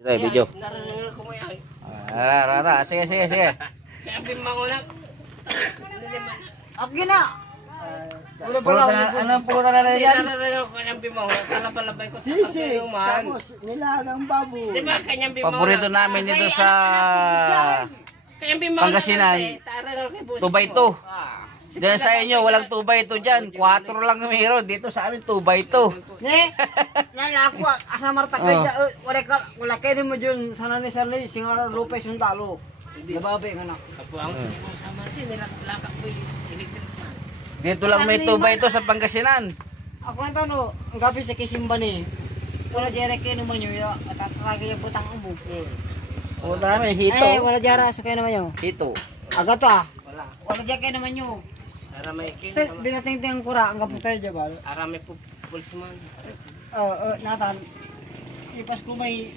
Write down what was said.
Ito, video. Narinig ko mo yan. Rata, sige. Kaya bimangunak. Okay na. Anong puro na Hindi, yan? narinig ko kanyang bimangunak. Kalabay ko sa Sisi. kasayuman. Tapos nilagang baboy. Di ba kanyang bimangunak? Paborito namin dito sa Kanyang bimangunak. Pangasinan. 2x2. Diyan sa inyo, walang 2x2 dyan. 4 lang mayroon. Dito sa amin, 2x2. Ne, nalako asa marta kay wala kay mo jud sana ni Sarli Singara Lopez yung talo. Nababe nga na. Kapuang sa ibang sa Martin, nilakak ko yung electric fan. Dito lang may 2x2 sa Pangasinan. Ako ang tano, ang gabi sa Kisimba ni. Wala jere kay no manyo ya at lagi yung butang ubo. O dami, hito. Eh wala jara sa kay naman yo. Hito. Aga to ah. Wala. Wala jere kay naman yo. Aramay king. Binating ang kura ang gabi kayo jabal. Aramay po pulsiman. Natan. Ipas ko may